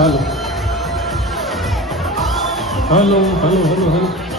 Hello, hello, hello, hello.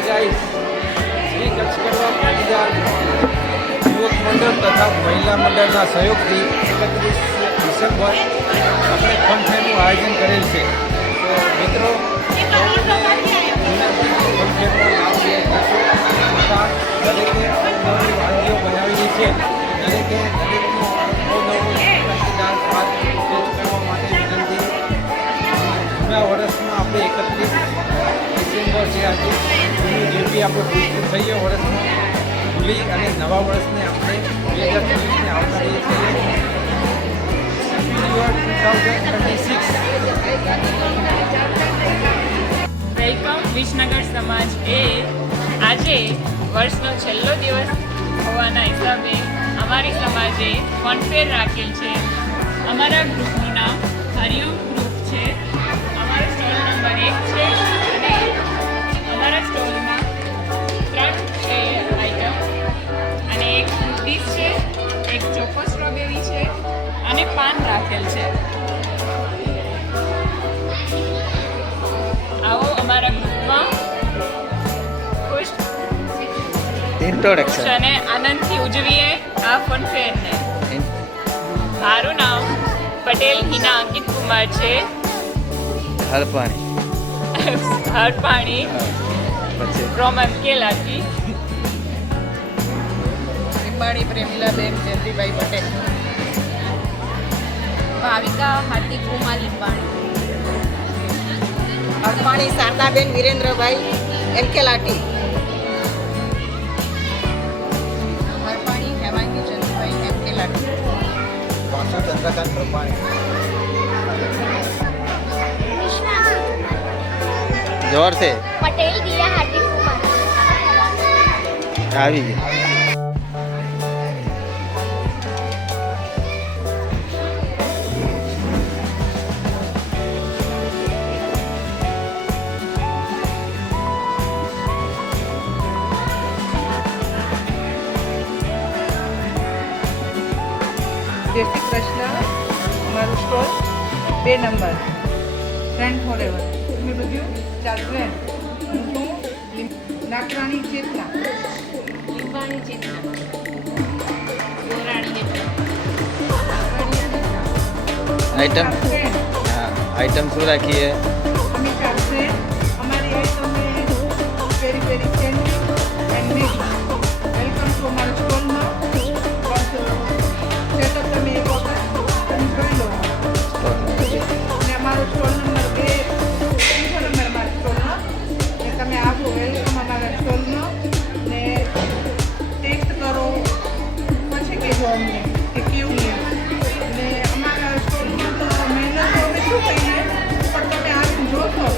Hi guys, Shri Kutch કરવા પાટીદાર યુવક મંડળ તથા મહિલા મંડળના સહયોગથી 31 ડિસેમ્બર આપણે ફન ફેરનું આયોજન કરેલ છે. તો મિત્રો ફન ફેરનો લાભ લે તથા દરેકે અવનવી વાનગીઓ બનાવેલી છે. દરેકનું અવનવું પાટીદાર સ્વાદ ટેસ્ટ કરવા માટે વિનંતી. જૂના વર્ષમાં આપણે 31 ડિસેમ્બર છે આજે જે બી આપણે પૂરું થઈએ વર્ષમાં ભૂલી અને નવા વર્ષને આપણે 2024ને આવકારીએ છીએ. 2026 વેલકમ વિસનગર સમાજ એ આજે વર્ષનો છેલ્લો દિવસ હોવાના હિસાબે અમારી સમાજે ફનફેર રાખેલ છે. અમારા ગ્રુપનું નામ હરિઓમ ગ્રુપ છે. અમારો સ્ટોલ નંબર 1 છે અને અમારા સ્ટોલમાં 3 છે આઈટમ અને એક ફ્રૂટીસ છે, એક ચોકો સ્ટ્રોબેરી છે અને પાન રાખેલ છે. આવો અમારા ગ્રુપમાં ખુશ ઇન્ટ્રોડક્શન અને આનંદથી ઉજવીએ આ ફનફેરને. મારું નામ પટેલ હિના અંકિત કુમાર છે. હરપાણી હરપાણી પછી ફ્રોમ કેલાટી. લીંબાણી પ્રેમિલાબેન જયંતિભાઈ પટેલ. ભાવિકા હાર્દિક કુમાર લીંબાણી. અરપાણી શારદાબેન વિરેન્દ્રભાઈ એલકેલાટી. હરપાણી હેમાંગી ચંદ્રભાઈ એમકેલાટી. વાસુ ચંદ્રકાંત રૂપાણી જોરથી પટેલ દિયા હાર્દિક કુમાર. આવી ગઈ. જય શ્રી કૃષ્ણ. અમારું સ્ટોલ 2 નંબર ફ્રેન્ડ ફોરેવર. તમે બધું ચાલ ફ્રેન્ડ નાકરાણી ચેતના. લીંબાણી ચેતના. આઈટમ હા આઈટમ શું રાખીએ? અમે ચાર ફ્રેન્ડ. અમારી item very very sandwich and mix. Welcome to અમારા સ્ટોલમાં. સેટઅપ તમે એક વખત જોઈ લો. અને અમારો સ્ટોલ નંબર 2 ત્રીજો નંબર અમારા સ્ટોલનો. ને તમે આવો વેલકમ અમારા સ્ટોલનો ને ટેસ્ટ કરો પછી કહેજો અમને કે કેવું છે. ને અમારા સ્ટોલમાં તો મહેનત તો અમે શું કહીએ પણ તમે આવીને જોશો.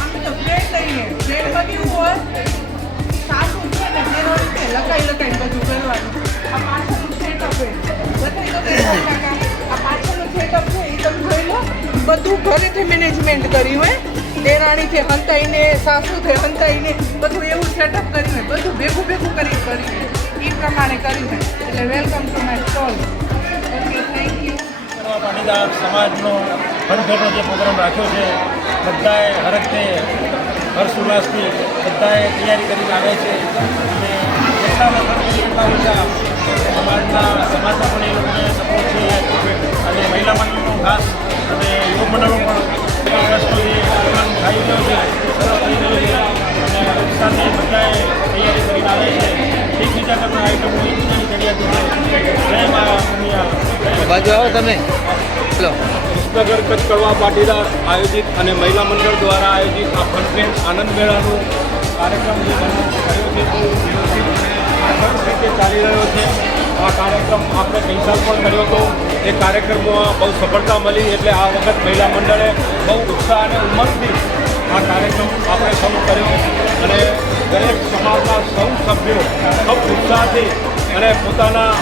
આમ તો બ્રેડ લઈને બ્રેડ બન્યું હોય સારું છે ને જેરોળી છે લગાઈને બધું કરવાનું. આ પાછળનું સેટઅપ છે બધાય આ પાછળનું સેટઅપ છે એ તમે જોઈ લો. બધું ઘરેથી મેનેજમેન્ટ કર્યું હોય. દેરાણીથી હંતાઈને સાસુથી હંતાઈને બધું એવું સેટઅપ કર્યું હોય. બધું ભેગું કર્યું એ પ્રમાણે કર્યું હોય. એટલે welcome to my stall. Okay thank you. Patidar સમાજનો ફનફેરનો જે પ્રોગ્રામ રાખ્યો છે બધાએ હરખતે હર્ષોલ્લાસથી બધાએ તૈયારી કરીને આવે છે. અને જેટલા વખત એટલા બધા સમાજમાં પણ એ લોકોને સપોર્ટ છે. અને મહિલા મંડળનું ખાસ અને યુવક મંડળનું પણ વર્ષોથી પ્રોગ્રામ થઈ રહ્યો છે, સરસ થઈ રહ્યો છે. અને ઉત્સાહથી બધાએ તૈયારી કરીને આવે છે. એકબીજા કરતા આઈટમો એકબીજાની ચડિયાતી છે. જય મા ભૂમિયા. બાજુ આવો તમે. ચલો વિસનગર કચ્છ કડવા પાટીદાર આયોજિત અને મહિલા મંડળ દ્વારા આયોજિત આ ફનફેર આનંદ મેળાનો કાર્યક્રમ જે કર્યો છે તે વ્યવસ્થિત અને સરસ રીતે ચાલી રહ્યો છે. આ કાર્યક્રમ આપણે ગઈ સાલ પણ કર્યો હતો. એ કાર્યક્રમમાં બહુ સફળતા મળી એટલે આ વખત મહિલા મંડળે બહુ ઉત્સાહ અને ઉમંગથી આ કાર્યક્રમ આપણે શરૂ કર્યો. અને દરેક સમાજના સૌ સભ્યો ખૂબ ઉત્સાહથી અને પોતાના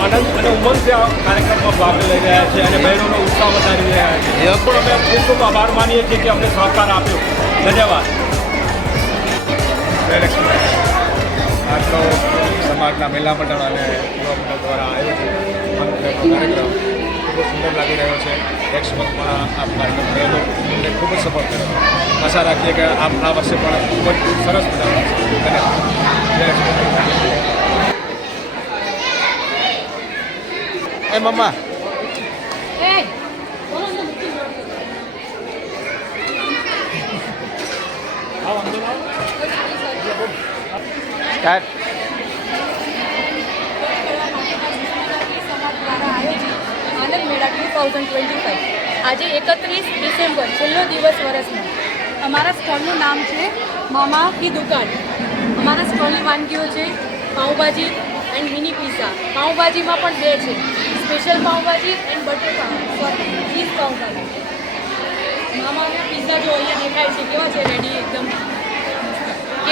આનંદ અને ઉમંગથી આ કાર્યક્રમમાં ભાગ લઈ રહ્યા છે અને બહેનોનો ઉત્સાહ વધારી રહ્યા છે. એ પણ અમે ખૂબ ખૂબ આભાર માનીએ છીએ કે અમને સહકાર આપ્યો. ધન્યવાદ. આજનો સમાજના મહિલા મંડળ અને યુવા મંડળ દ્વારા આયોજિત કાર્યક્રમ ખૂબ સુંદર લાગી રહ્યો છે. નેક્સ્ટ મંથમાં આ કાર્યક્રમ થયેલો અમને ખૂબ જ સફળ થયો. આશા રાખીએ કે આ વર્ષે પણ ખૂબ જ સરસ મજાનો અને જય શ્રી એ મમ્મા સ્ટાર્ટ. આનંદ મેળા 2025 આજે 31 ડિસેમ્બર છેલ્લો દિવસ વર્ષનો. અમારા સ્ટોલનું નામ છે મામા કી દુકાન. અમારા સ્ટોલની વાનગીઓ છે પાઉંભાજી એન્ડ મિની પિઝા. પાઉંભાજીમાં પણ બે છે, special pav bhaji and butter sorry cheese pav bhaji. મામાના પિઝા જો અહીંયા દેખાય છે કેવા છે, રેડી એકદમ.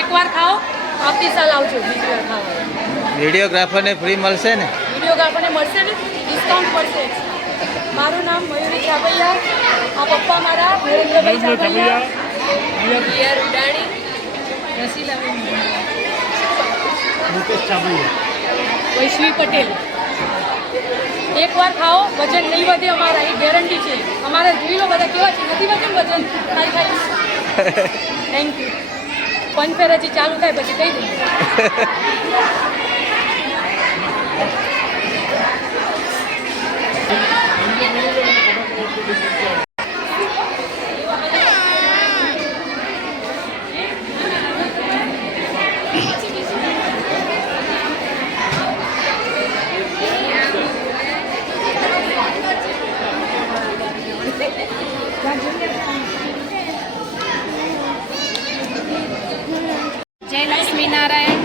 એકવાર ખાઓ, આવતી સાલ આવજો બીજી વાર ખાવા. વિડીયોગ્રાફરને ફ્રી મળશે ને? વિડીયોગ્રાફરને મળશે ને, ડિસ્કાઉન્ટ પડશે. મારું નામ મયુરી છાપૈયા, આ પપ્પા મારા નરેન્દ્રભાઈ છાપૈયા, પિયર ઉડાણી, રસીલાબેન મુકેશ છાપૈયા, વૈશ્વી પટેલ. એકવાર ખાઓ, વજન નહીં વધે અમારા, એ ગેરંટી છે. અમારા જોઈ લો બધા કેવા છે, નથી વધે વજન ખાઈ ખાઈ. Thank you. પંચફેર હજી ચાલુ થાય પછી કહી દઉં. જય લક્ષ્મીનારાયણ.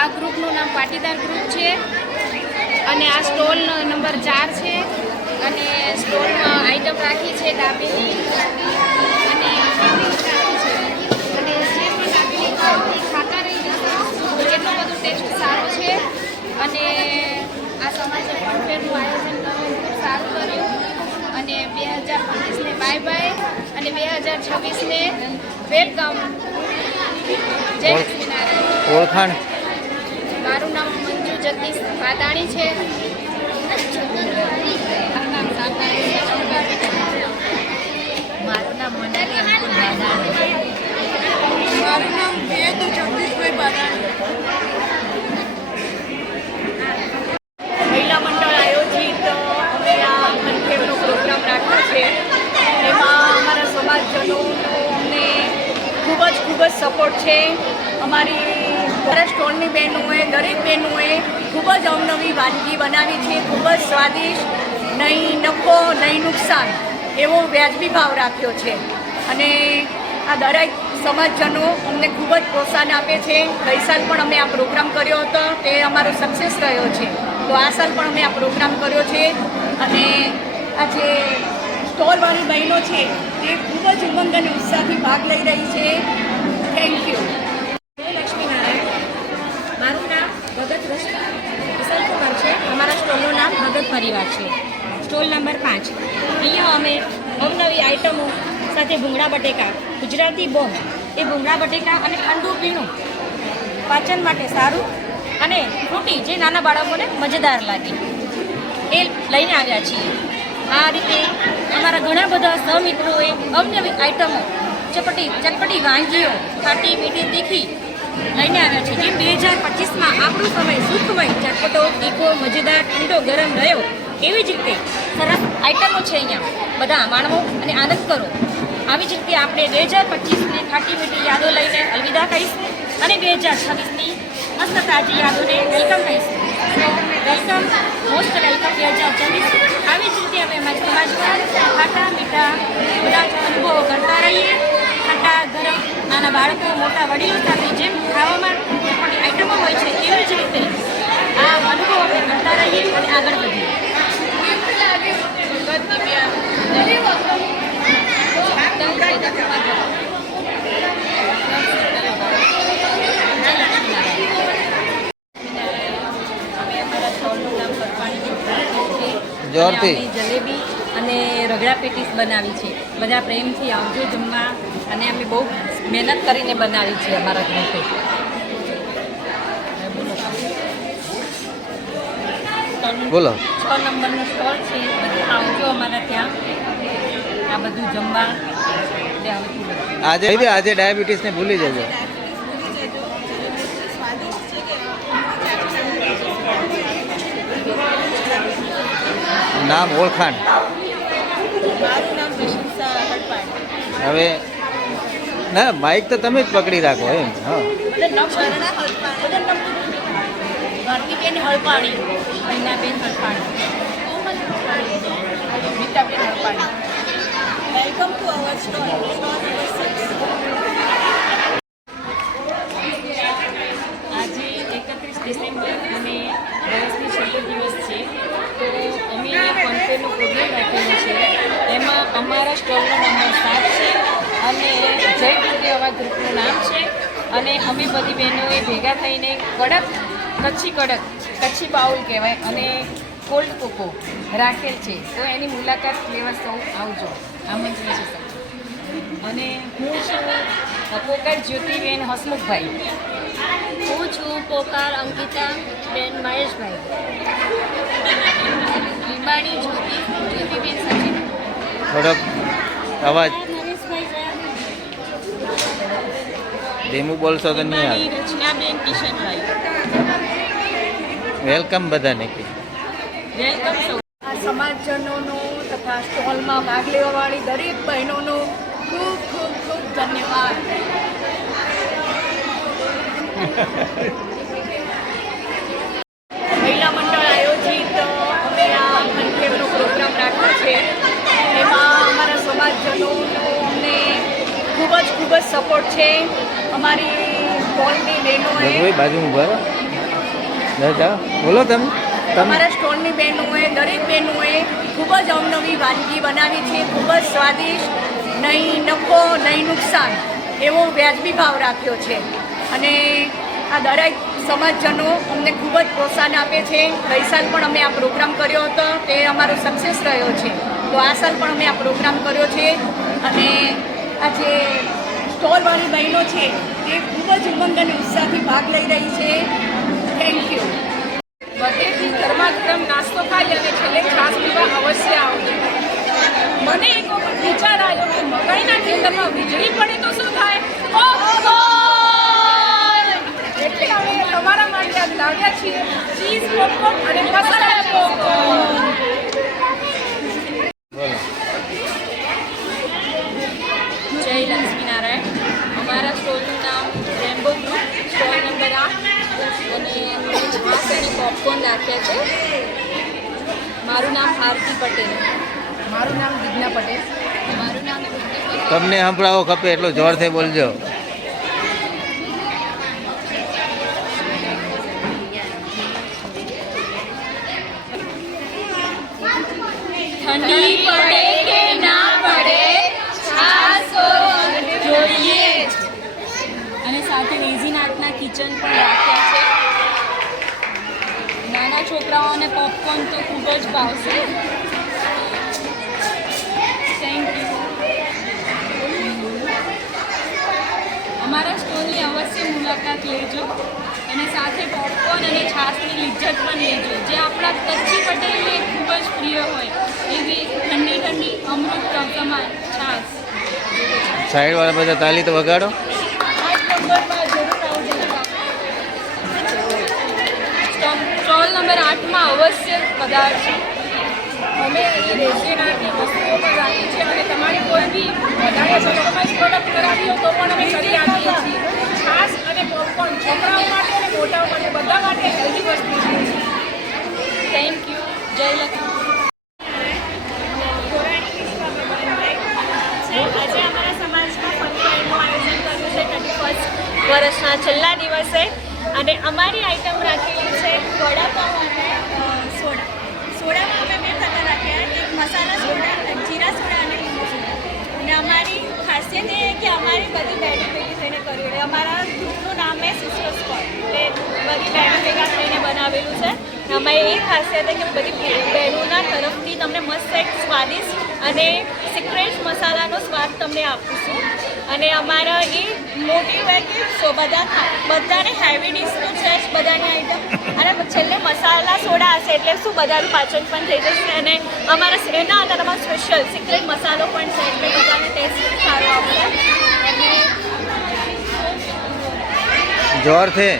આ ગ્રુપનું નામ પાટીદાર ગ્રુપ છે અને આ સ્ટોલ નંબર 4 છે અને સ્ટોલમાં આઈટમ રાખી છે દાબેલી અને જે પણ દાબેલી ખાતા રહી જશે. એટલું બધું ટેસ્ટ સારો છે અને આ સમાજે ફેરનું આયોજન કર્યું, ખૂબ સારું કર્યું અને 2025ને બાય બાય અને 2026ને વેલકમ. જય લક્ષ્મીનારાયણ. ઓળખાણ? મારું નામ મંજુ જગદીશ વાદાણી છે. મારું નામ મનાલી અંકુર વાદાણી. મારું નામ વેદ જગદીશભાઈ બાદાણી. મહિલા મંડળ આયોજિત અમે આ ફનફેરનો પ્રોગ્રામ રાખ્યો છે. એમાં અમારા સમાજજનોનો અમને ખૂબ જ સપોર્ટ છે. અમારી અમારા સ્ટોલની બહેનોએ, દરેક બહેનોએ ખૂબ જ અવનવી વાનગી બનાવી છે. ખૂબ જ સ્વાદિષ્ટ, નહીં નફો નહીં નુકસાન એવો વ્યાજબી ભાવ રાખ્યો છે અને આ દરેક સમાજજનો અમને ખૂબ જ પ્રોત્સાહન આપે છે. ગઈ સાલ પણ અમે આ પ્રોગ્રામ કર્યો હતો, તે અમારો સક્સેસ રહ્યો છે. તો આ સાલ પણ અમે આ પ્રોગ્રામ કર્યો છે અને આ જે સ્ટોલવાળી બહેનો છે તે ખૂબ જ ઉમંગ અને ઉત્સાહથી ભાગ લઈ રહી છે. Thank you. જય લક્ષ્મીનારાયણ. મારું નામ ભગત વિશાલકુમાર છે. અમારા સ્ટોલનું નામ ભગત પરિવાર છે. Stall number 5. અહીંયા અમે અવનવી આઇટમો સાથે ભૂંગળા બટેકા, ગુજરાતી બોમ્બ, એ ભૂંગળા બટેકા અને ઠંડુ પીણું પાચન માટે સારું અને ફ્રૂટી જે નાના બાળકોને મજેદાર લાગે એ લઈને આવ્યા છીએ. આ રીતે અમારા ઘણા બધા સહમિત્રોએ અવનવી આઇટમો, ચટપટી વાનગીઓ, ખાટી મીઠી તીખી લઈને આવ્યા છે. જેમ 2025માં આપણો સમય સુખમય, ચટપટો, તીખો, મજેદાર, ઠંડો, ગરમ રહ્યો, એવી જ રીતે સરસ આઇટમો છે. અહીંયા બધા માણવો અને આનંદ કરો. આવી જ રીતે આપણે 2025ને ખાટી મીઠી યાદો લઈને અલવિદા કહીશું અને 2026ની મસ્ત તાજી યાદોને વેલકમ કહીશું. Welcome, most welcome 2024. આવી જ રીતે અમે અમારા સમાજમાં ખાટા મીઠા બધા જ અનુભવો કરતા રહીએ. ઠંડા ગરમ નાના બાળકો, મોટા વડીલો સાથે જેમ ખાવામાં આપણી આઈટમો હોય છે એવી જ રીતે આ અનુભવો અમે કરતા રહીએ અને આગળ વધીએ. જોરથી. જલેબી અને રગડા પેટીસ બનાવી છે. બધા પ્રેમથી આવજો જમવા અને અમે બહુ મહેનત કરીને બનાવી છે અમારા ગ્રુપે. બોલો 6 નંબરનો સ્ટોલ છે. બધા આવજો અમારા ત્યાં. આ બધું જમવા એટલે આવજો બધું. આજે ડાયાબિટીસને ભૂલી જજો. નામ ઓળખાણ મારું નામ પ્રશંસા હડપાડ. હવે ના માઇક તો તમે જ પકડી રાખો એમ. હા ભારતીબેન હળપાણી, મહિનાબેન હળપાણી, ગીતાબેન હળપાણી. Welcome to our stall. આજે 31 ડિસેમ્બર અને વર્ષની છેલ્લો દિવસ છે. તો અમે કોન્ફેરનો પ્રોગ્રામ રાખેલો છે. એમાં અમારા સ્ટોલનો નંબર 7 છે અને જય ગુરુદેવ આવા ગ્રુપનું નામ છે. અને અમે બધી બહેનોએ ભેગા થઈને કચ્છી બાઉલ કહેવાય અને કોલ્ડ કોકો રાખેલ છે. તો એની મુલાકાત લેવા સૌ આવજો, આમંત્રણ છે સૌ. અને હું છું પોકાર જ્યોતિબેન હસમુખભાઈ. હું છું પોકાર અંકિતાબેન મહેશભાઈ. લીંબાણી જ્યોતિબેન સચિન. થોડોક અવાજ નરેશભાઈ ધીમું બોલશો તો નહીં આવે. રચનાબેન કિશનભાઈ. વેલકમ બધાને. વેલકમ સૌ. આ સમાજજનોનો તથા સ્ટોલમાં ભાગ લેવાવાળી દરેક બહેનોનો ખૂબ ખૂબ ખૂબ ધન્યવાદ. મહિલા મંડળ આયોજિત અમે આ ફનફેરનો પ્રોગ્રામ રાખ્યો છે. એમાં અમારા સમાજજનોનો અમને ખૂબ જ સપોર્ટ છે. અમારી સ્ટોલની બહેનોએ બાજુમાં ભરો જાઓ બોલો તમે. અમારા સ્ટોલની બહેનોએ દરેક બહેનોએ ખૂબ જ અવનવી વાનગી બનાવી છે. ખૂબ જ સ્વાદિષ્ટ, નહીં નફો નહીં નુકસાન એવો વ્યાજબી ભાવ રાખ્યો છે. અને આ દરેક સમાજજનો અમને ખૂબ જ પ્રોત્સાહન આપે છે. ગઈ સાલ પણ અમે આ પ્રોગ્રામ કર્યો હતો, તે અમારો સક્સેસ રહ્યો છે. તો આ સાલ પણ અમે આ પ્રોગ્રામ કર્યો છે. અને આ જે સ્ટોલવાળી બહેનો છે તે ખૂબ જ ઉમંગ અને ઉત્સાહથી ભાગ લઈ રહી છે. Thank you. બધેથી ગરમાગરમ નાસ્તો ખાઈ અને છેલ્લે છાશ પીવા અવશ્ય આવજો. મને એક વખત વિચાર આવ્યો કે મકાઈના ખેતરમાં વીજળી પડે તો શું થાય? પોપકોર્ન! એટલે અમે તમારા માટે આજ લાવ્યા છીએ ચીઝ પોપકોર્ન અને મસાલા પોપકોર્ન. જય લક્ષ્મીનારાયણ. અમારા સ્ટોલનું નામ રેમ્બો ગ્રુપ, સ્ટોલ નંબર 8. અને છાશ અને પોપકોર્ન રાખ્યા છે. મારું નામ આરતી પટેલ. મારું નામ દિગ્ના પટેલ. મારું નામ તૃપ્તિ પટેલ. તમને સંભળાવો ખપે એટલું જોરથી બોલજો. ઠંડી પડે કે ના પડે, છાશ જોઈએ જ. અને સાથે રેઝિન આર્ટના કિચન પણ રાખ્યા છે. નાના છોકરાઓને પોપકોર્ન તો ખૂબ જ ભાવશે. Thank you. અમારા સ્ટોલની અવશ્ય મુલાકાત લેજો અને સાથે પોપકોર્ન અને છાશની લિજ્જત પણ લેજો, જે આપણા કચ્છી પટેલને ખૂબ જ પ્રિય હોય એવી ઠંડી ઠંડી અમૃત સમાન છાશ. સાઈડવાળા બધા તાલી તો વગાડો. 8 નંબરમાં જરૂર આવજો. સ્ટોલ નંબર 8માં અવશ્ય પધારજો. અમે અહીં રેઝિન આર્ટની વસ્તુઓ પણ રાખી છે અને તમારી કોઈ બી વધારે કસ્ટમાઇઝ પ્રોડક્ટ કરાવી હોય તો પણ અમે કરી આપીએ છીએ. છાશ અને પોપકોર્ન છોકરાઓ માટે અને મોટાઓ માટે બધા માટે હેલ્ધી વસ્તુ છે. Thank you. જય લક્ષ્મી. આજે અમારા સમાજમાં ફનફેરનું આયોજન કર્યું છે 31 વર્ષના છેલ્લા દિવસે. અને અમારી આઈટમ રાખેલી છે વડાપાઉં અને સોડા. સોડામાં અમે 2 પ્રકાર રાખ્યા, એક મસાલા સોડા, એક જીરા સોડા અને લીંબુ સોડા. અને અમારી ખાસિયત એ કે અમારી બધી બહેનો ભેગી થઈને કર્યું છે. અમારા ગ્રુપનું નામ છે સિસ્ટર સ્કોડ, એટલે બધી બહેનો ભેગા થઈને બનાવેલું છે. અમારી એ ખાસિયત છે કે બધી બહેનોના તરફથી અંદરથી તમને મસ્ત એક સ્વાદિષ્ટ અને સિક્રેટ મસાલાનો સ્વાદ તમને આપીશું. અને અમારા એ મોટિવ એ કે બધાને હેવી ડીશ તો છે જ બધાની આઈટમ, અને છેલ્લે મસાલા સોડા હશે એટલે શું બધાનું પાચન પણ થઈ જશે. અને અમારા એના અંદરમાં સ્પેશિયલ સિક્રેટ મસાલો પણ છે એટલે બધાને ટેસ્ટ સારો આવશે. અને જોર છે.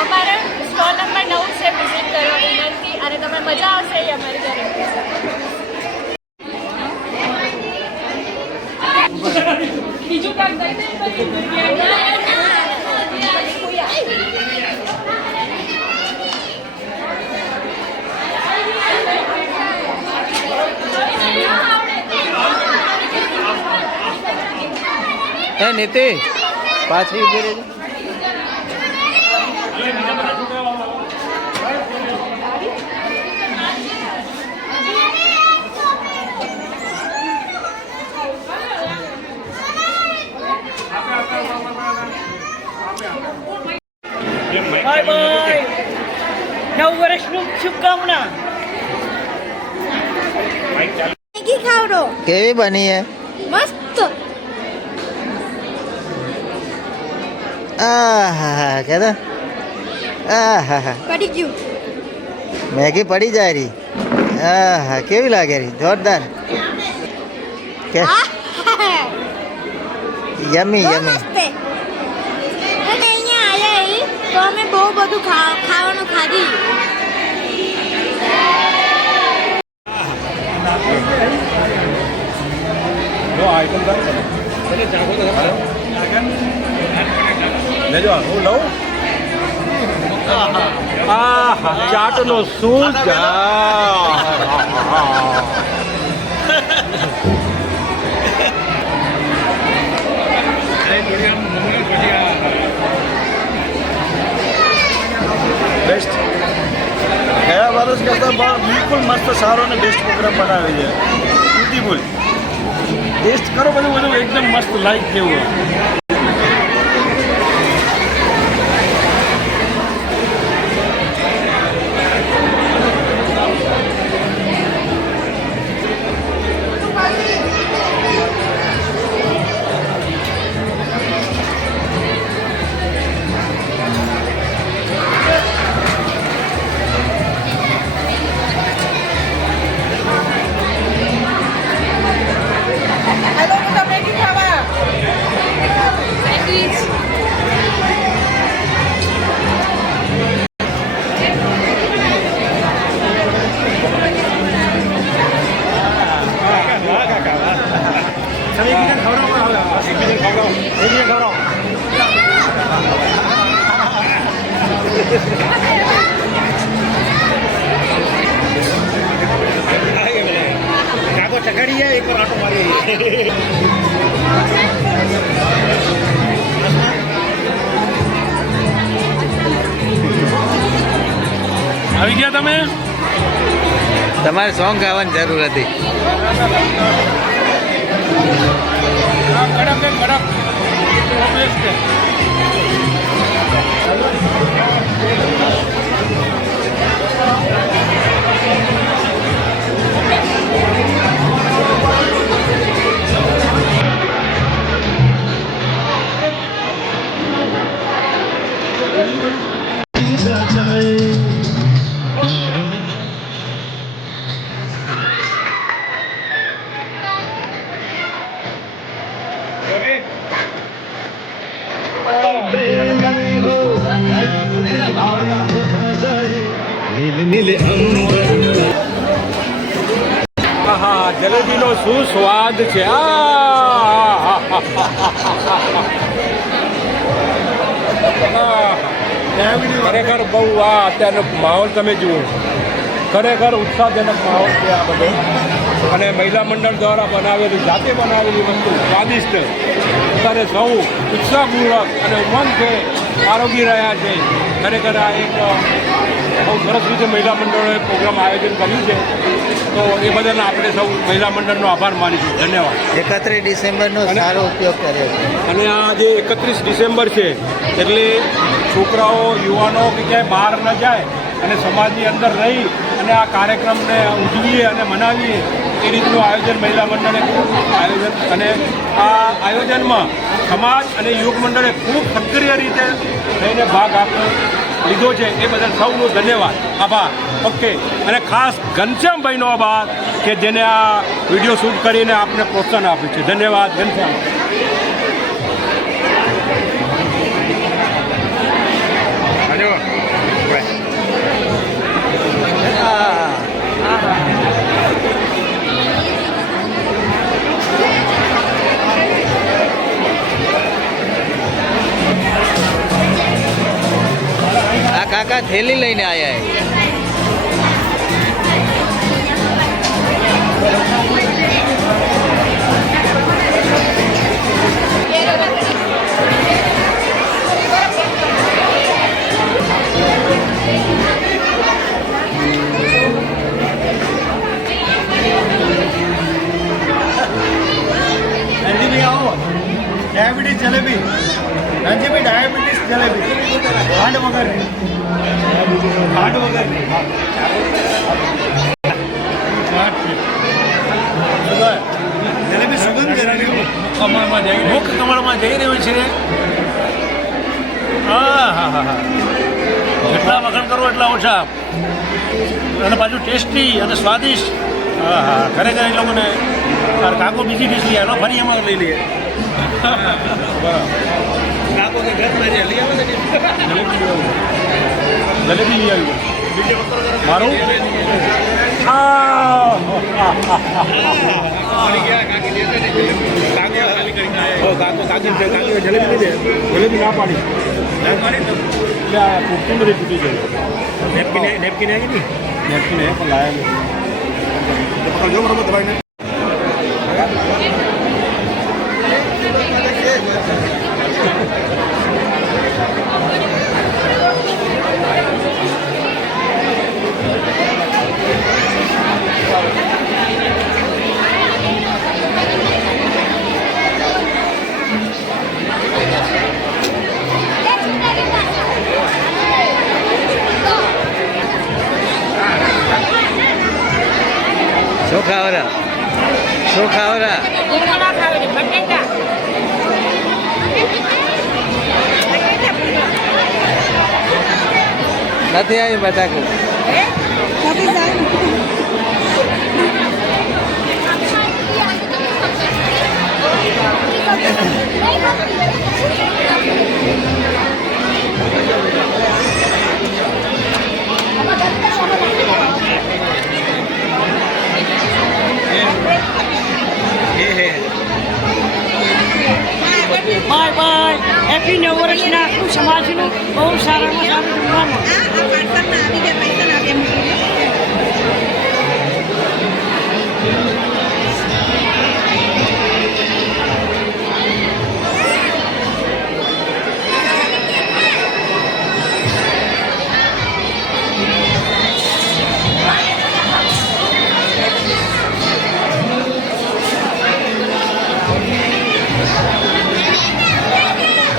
અમારા સ્ટોલ નંબર 9 છે, વિઝિટ કરો વિનંતી, અને તમને મજા આવશે એ અમારી ગેરંટી છે. બીજું કામ દઈ દે નીતિ પાછી ઉભી રહેજો. Bye bye. 9 વર્ષનું શુભકામના. કેવી બની હે? મસ્ત. આહા કેતો આહા પડી ગયું. મેગી પડી જાય રહી. આહા કેવી લાગે રહી? જોરદાર. કે યમી યમી. અને અહીંયા આયા તો અમે બહુ બધું ખાવાનું ખાધી. લેજો હું લઉં. ચાટનો શું બેસ્ટ. ગયા વર્ષ કરતાં બિલકુલ મસ્ત સારો અને બેસ્ટ પ્રોગ્રામ બનાવી છે. બ્યુટીફુલ. ટેસ્ટ કરો બધું એકદમ મસ્ત લાઈક જેવું. ચગાડી જાય એક આટો મારી. આવી ગયા તમે? તમારે સોંગ ગાવાની જરૂર હતી. જલેબીનો શું સ્વાદ છે. ખરેખર બહુ અત્યારનો માહોલ તમે જુઓ, ખરેખર ઉત્સાહજનક માહોલ છે આ બધો. અને મહિલા મંડળ દ્વારા બનાવેલી જાતે બનાવેલી વસ્તુ સ્વાદિષ્ટ અત્યારે સૌ ઉત્સાહપૂર્વક અને ઉમંગથી આરોગી રહ્યા છે. ખરેખર આ એક બહુ સરસ રીતે મહિલા મંડળોએ પ્રોગ્રામ આયોજન કર્યું છે. તો એ બદલ આપણે સૌ મહિલા મંડળનો આભાર માનીશું. ધન્યવાદ. 31 ડિસેમ્બરનો સારો ઉપયોગ કર્યો છે. અને આ જે 31 ડિસેમ્બર છે એટલે છોકરાઓ યુવાનો કે ક્યાંય બહાર ન જાય અને સમાજની અંદર રહી અને આ કાર્યક્રમને ઉજવીએ અને મનાવીએ એ રીતનું આયોજન મહિલા મંડળે આયોજન, અને આ આયોજનમાં સમાજ અને યુવક મંડળે ખૂબ સક્રિય રીતે થઈને ભાગ લીધો છે. એ બદલ સૌનો ધન્યવાદ, આભાર. ઓકે. અને ખાસ ઘનશ્યામભાઈનો આભાર કે જેને આ વિડીયો શૂટ કરીને આપને પ્રોત્સાહન આપ્યું છે. ધન્યવાદ ઘનશ્યામ. આ કાકા થેલી લઈને આવ્યા છે. ડાયાબિટીસ જલેબી, રંજીભાઈ ડાયાબિટીસ જલેબી, ખાંડ વગરની, ખાંડ વગરની. જલેબી સુગંધ મુખ કમળમાં જઈ રહ્યું છે. હા હા હા હા, જેટલા વખાણ કરો એટલા ઓછા, અને પાછું ટેસ્ટી અને સ્વાદિષ્ટ. હા હા, ખરેખર એ લોકોને કાકો બીજી ડીશ લઈ આલો, ફરી એમાં લઈ લઈએ. કાકો કે ઘરમાં જે લઈ આવે ને જલેબી લઈ આવ્યું મારું. કાકી જલેબી લઈ દે, જલેબી ના પાડી એટલે આ પૂરતું બધી તૂટી ગયું. નેપકીન આવી નહીં, નેપકીન એ પણ લાયા જો બરોબર દવાઈને. શું ખાવરા? શું ખાવરા? નથી આવી બટાકું. Bye bye. હેપી નવ વર્ષના આખું સમાજનું બહુ સારામાં સારું જમવામાં.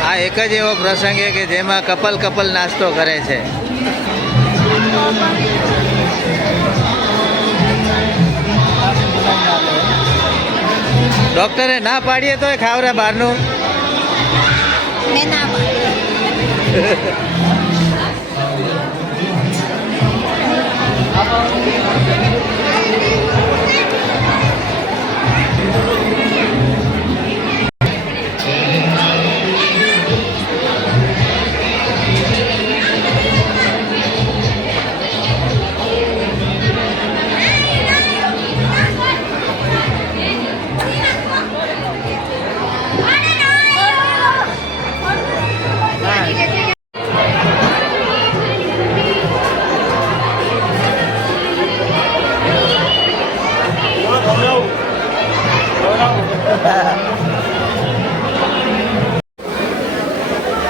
આ એક જ એવો પ્રસંગ છે કે જેમાં કપલ નાસ્તો કરે છે. ડોક્ટરે ના પાડીએ તો ખાવરા બહારનું.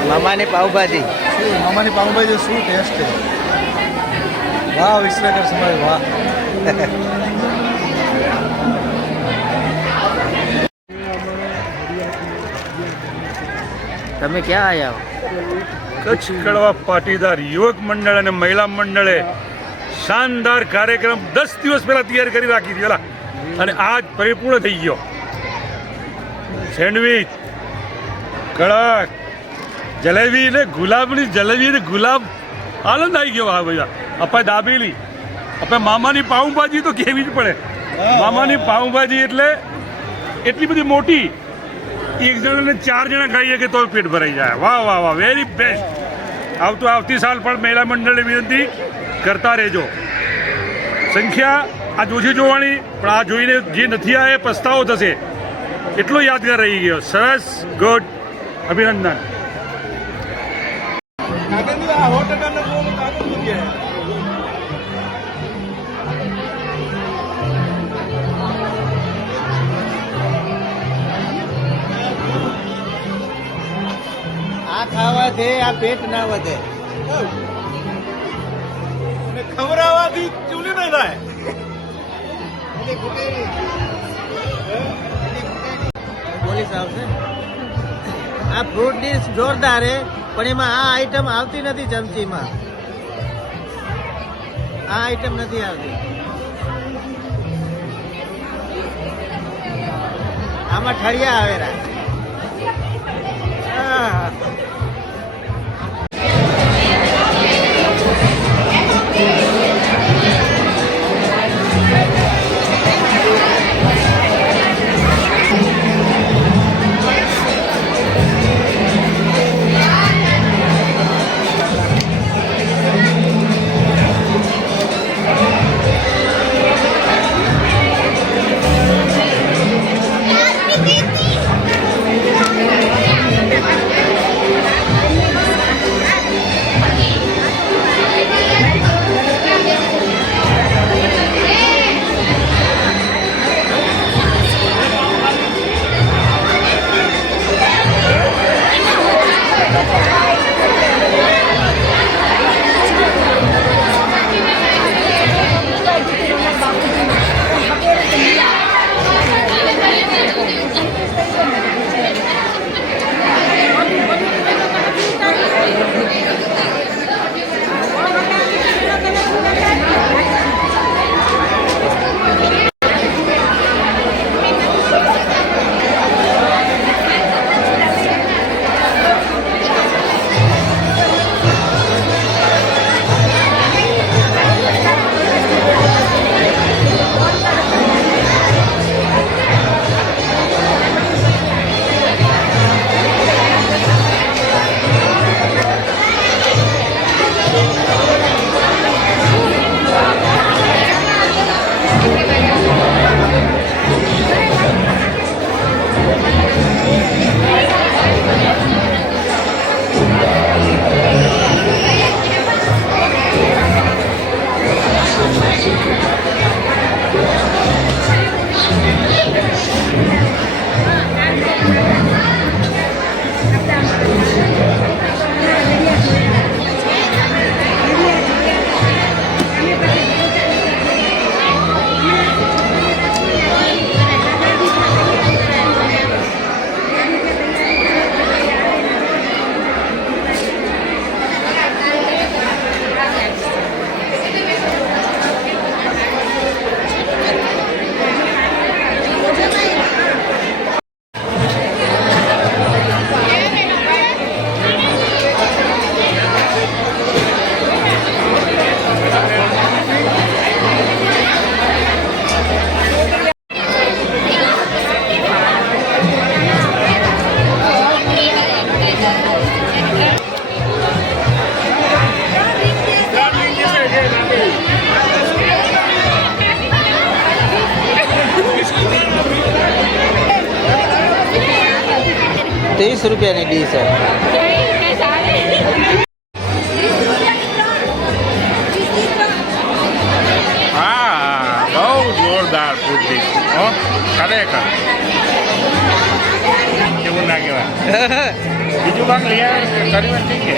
મામાની પાવભાજી. મામાની પાવભાજી શું ટેસ્ટ છે. વાહ વિશ્લેષણ સમાજ વાહ. તમે ક્યાં આવ્યા હો? કચ્છ કડવા પાટીદાર યુવક મંડળ અને મહિલા મંડળે શાનદાર કાર્યક્રમ 10 દિવસ પહેલા તૈયાર કરી રાખી હતી અને આજ પરિપૂર્ણ થઈ ગયો. સેન્ડવિચ, કડક, જલેબી ને ગુલાબની જલેબી ને ગુલાબ આનંદ આવી ગયો. હા ભૈયા આપણે દાબેલી, આપણે મામાની પાઉંભાજી તો કેવી જ પડે. મામાની પાઉંભાજી એટલે એટલી બધી મોટી, એક જણાને 4 જણા ખાઈએ કે તો પેટ ભરાઈ જાય. વાહ વાહ વાહ, વેરી બેસ્ટ. આવતી સાલ પણ મહિલા મંડળને વિનંતી કરતા રહેજો. સંખ્યા આ ઓછી જોવાની, પણ આ જોઈને જે નથી આ એ પસ્તાવો થશે. એટલો યાદગાર રહી ગયો. સરસ, ગુડ, અભિનંદન. આ ખાવાથી આ પેટ ના વધે. ખવડાવવાથી ચૂલી નહીં થાય. પોલીસ આવશે. આ ફ્રૂટ ડીશ જોરદાર છે, પણ એમાં આ આઈટમ આવતી નથી. ચમચીમાં આ આઈટમ નથી આવતી. આમાં ઠળિયા આવેલા. ₹30 ડીશ છે. હા, બહુ જોરદાર ફૂડ ડીશ. ખરેખર કેવું ના કહેવાય. બીજું કાંક લઈ આવે કર્યું ઠીક છે.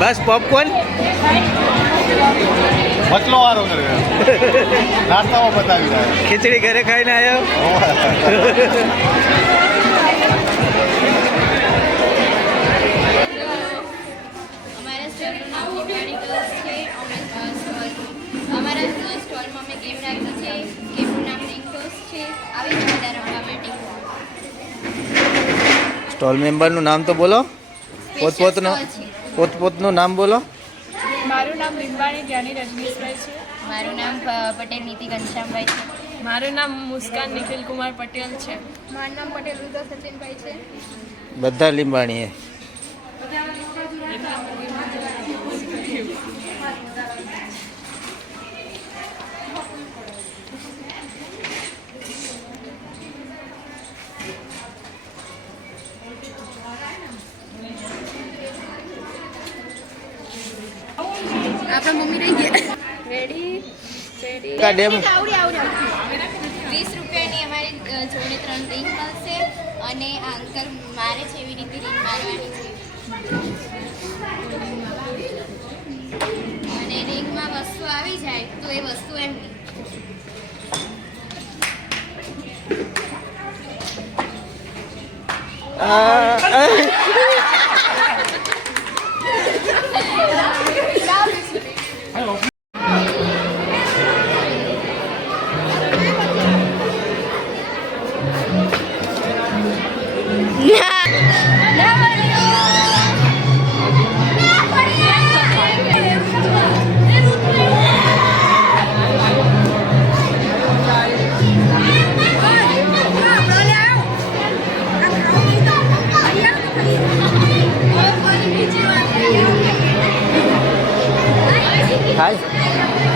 બસ પોપકોર્ન મતલો વારો નાસ્તામાં બતાવી રહ્યા ખીચડી ઘરે ખાઈને આવ્યો. અમારા સ્ટોલનું નામ નિમાણી ગર્લ્સ છે. અમારા સ્ટોલમાં અમે ગેમ રાખી છે. ગેમનું નામ રિંગ ટોસ છે. આવી બધા રમવા માટે સ્ટોલ મેમ્બરનું નામ તો બોલો. પોતપોતનું નામ બોલો. મારું નામ લીંબાણી જ્ઞાની રજનીશભાઈ છે. મારું નામ પટેલ નીતિ ઘનશ્યામભાઈ છે. મારું નામ મુસ્કાન નિખિલ કુમાર પટેલ છે. મારું નામ પટેલ રુદ્ર સચિનભાઈ છે. બધા લીંબાણી એ. આપણા મમ્મી રહી ગયા. રેડી ડેમ 20 રૂપિયાની અમારી જોડે 3 રિંગ મળશે અને આ અંકલ મારે છે એવી રીતે રિંગ મારવાની છે અને રિંગમાં વસ્તુ આવી જાય તો એ વસ્તુ એમની.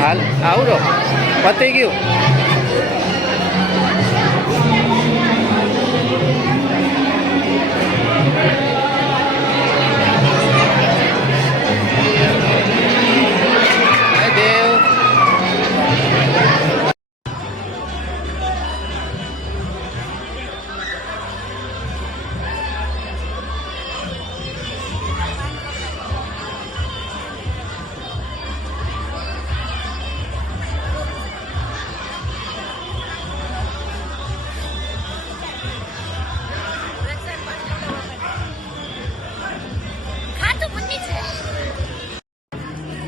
હાલ આવડો પતી ગયું.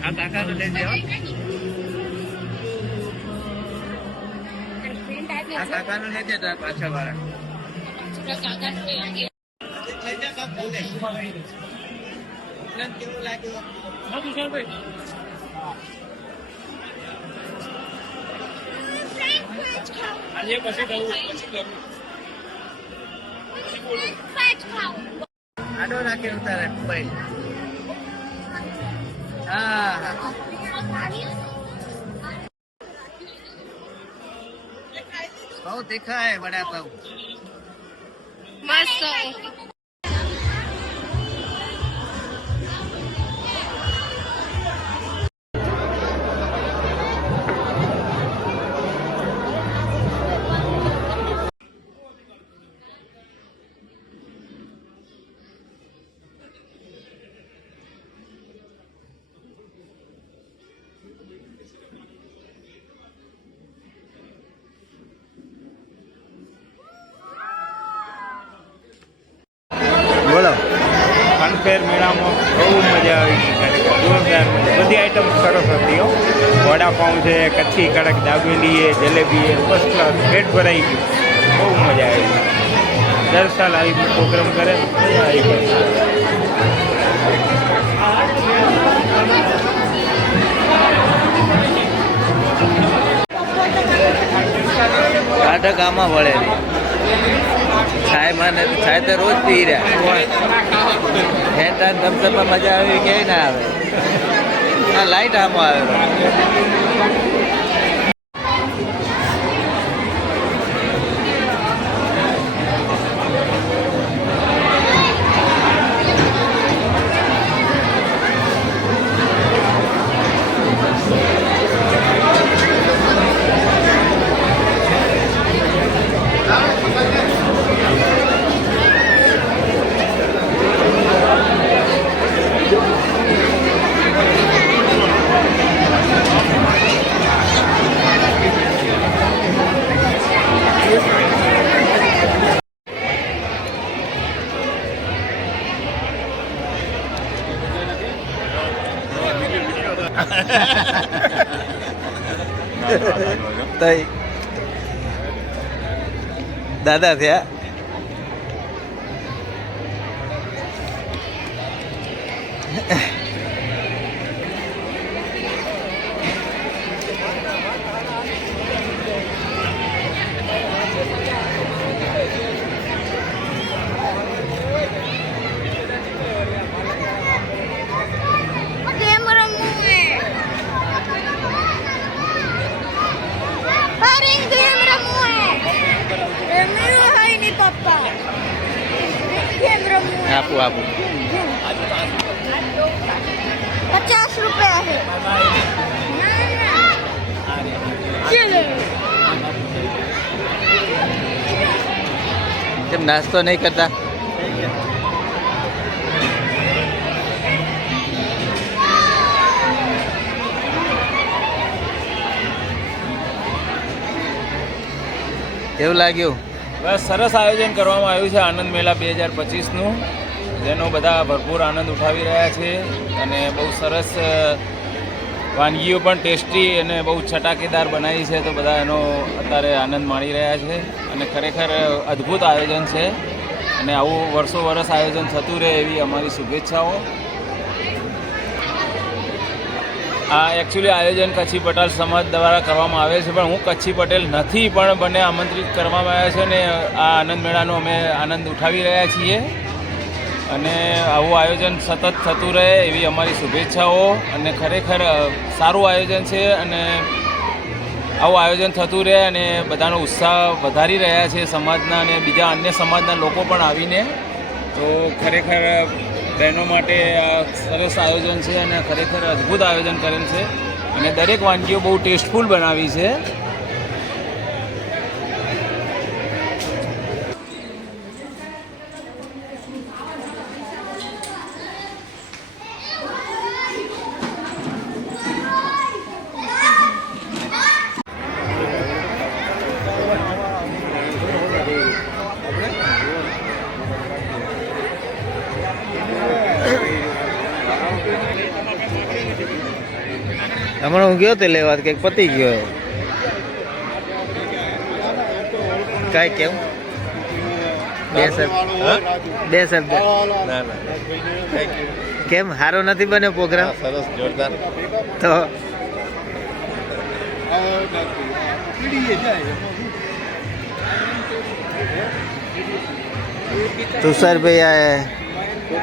આ કાકાનું લેજે હો. આ કાકાનું લેજે પાછળ વાળા. કેવું લાગ્યું? આજે પછી આડો નાખી ઉતારે મોબાઈલ. હા બહુ દેખાય વડાપાવ મસ્ત. ફનફેર મેળામાં બહુ મજા આવી ગઈ, ખરેખર જોરદાર મજા. બધી આઈટમ સરસ હતી હો. વડાપાઉં છે, કચ્છી કડક દાબેલી છે, જલેબી છે, ફર્સ્ટ ક્લાસ પેટ ભરાઈ ગયું. બહુ મજા આવી. દર સાલ આવી પ્રોગ્રામ કરે, મજા આવી ગઈ. કાઢક આમાં વળે છાયમાં નથી, છાય તો રોજ પી રહ્યા. હેન્ડ થમ્સઅપમાં મજા આવી ક્યાંય ના આવે. આ લાઈટ આમાં આવે. તઈ દાદા થયા. આપું આપું 50 रुपया है. કેમ નાસ્તો નહીં કરતા? કેવું લાગ્યું? બસ સરસ આયોજન કરવામાં આવ્યું છે આનંદ મેળા 2025નું, જેનો બધા ભરપૂર આનંદ ઉઠાવી રહ્યા છે અને બહુ સરસ વાનગીઓ પણ ટેસ્ટી અને બહુ ચટાકેદાર બનાવી છે, તો બધા એનો અત્યારે આનંદ માણી રહ્યા છે અને ખરેખર અદ્ભુત આયોજન છે અને આવું વર્ષો વર્ષ આયોજન થતું રહે એવી અમારી શુભેચ્છાઓ. આ એકચ્યુઅલી આયોજન કચ્છી પટેલ સમાજ દ્વારા કરવામાં આવે છે, પણ હું કચ્છી પટેલ નથી, પણ બંને આમંત્રિત કરવામાં આવ્યા છે અને આ આનંદ મેળાનો અમે આનંદ ઉઠાવી રહ્યા છીએ અને આવું આયોજન સતત થતું રહે એવી અમારી શુભેચ્છાઓ. અને ખરેખર સારું આયોજન છે અને આવું આયોજન થતું રહે અને બધાનો ઉત્સાહ વધારી રહ્યા છે સમાજના અને બીજા અન્ય સમાજના લોકો પણ આવીને. તો ખરેખર બહેનો માટે આ સરસ આયોજન છે અને ખરેખર અદ્ભુત આયોજન કરેલ છે અને દરેક વાનગીઓ બહુ ટેસ્ટફુલ બનાવી છે. હમણાં હું ગયો તે લેવા, કંઈક પતી ગયો. કાંઈ કેવું? બે શબ્દ. કેમ સારો નથી બન્યો પ્રોગ્રામ? સરસ, જોરદાર. તો તુષારભાઈ,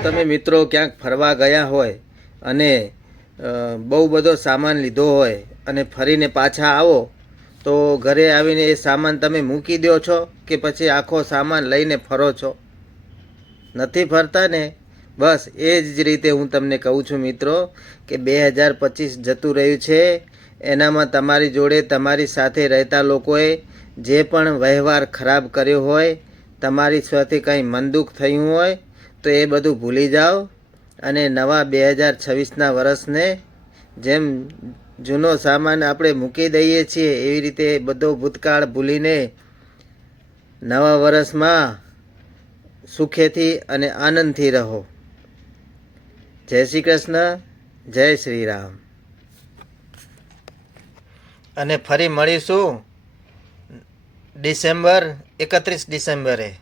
તમે મિત્રો ક્યાંક ફરવા ગયા હોય અને બહુ બધો સામાન લીધો હોય અને ફરીને પાછા આવો તો ઘરે આવીને એ સામાન તમે મૂકી દો છો કે પછી આખો સામાન લઈને ફરો છો? નથી ફરતા ને? બસ એ જ રીતે હું તમને કહું છું મિત્રો કે 2025 જતું રહ્યું છે, એનામાં તમારી જોડે તમારી સાથે રહેતા લોકોએ જે પણ વ્યવહાર ખરાબ કર્યો હોય, તમારી સાથે કંઈ મનદુખ થયું હોય તો એ બધું ભૂલી જાઓ અને નવા 2026ના વર્ષને જેમ જૂનો સામાન આપણે મૂકી દઈએ છીએ એવી રીતે બધો ભૂતકાળ ભૂલીને નવા વર્ષમાં સુખેથી અને આનંદથી રહો. જય શ્રી કૃષ્ણ, જય શ્રી રામ. અને ફરી મળીશું 31 ડિસેમ્બરે.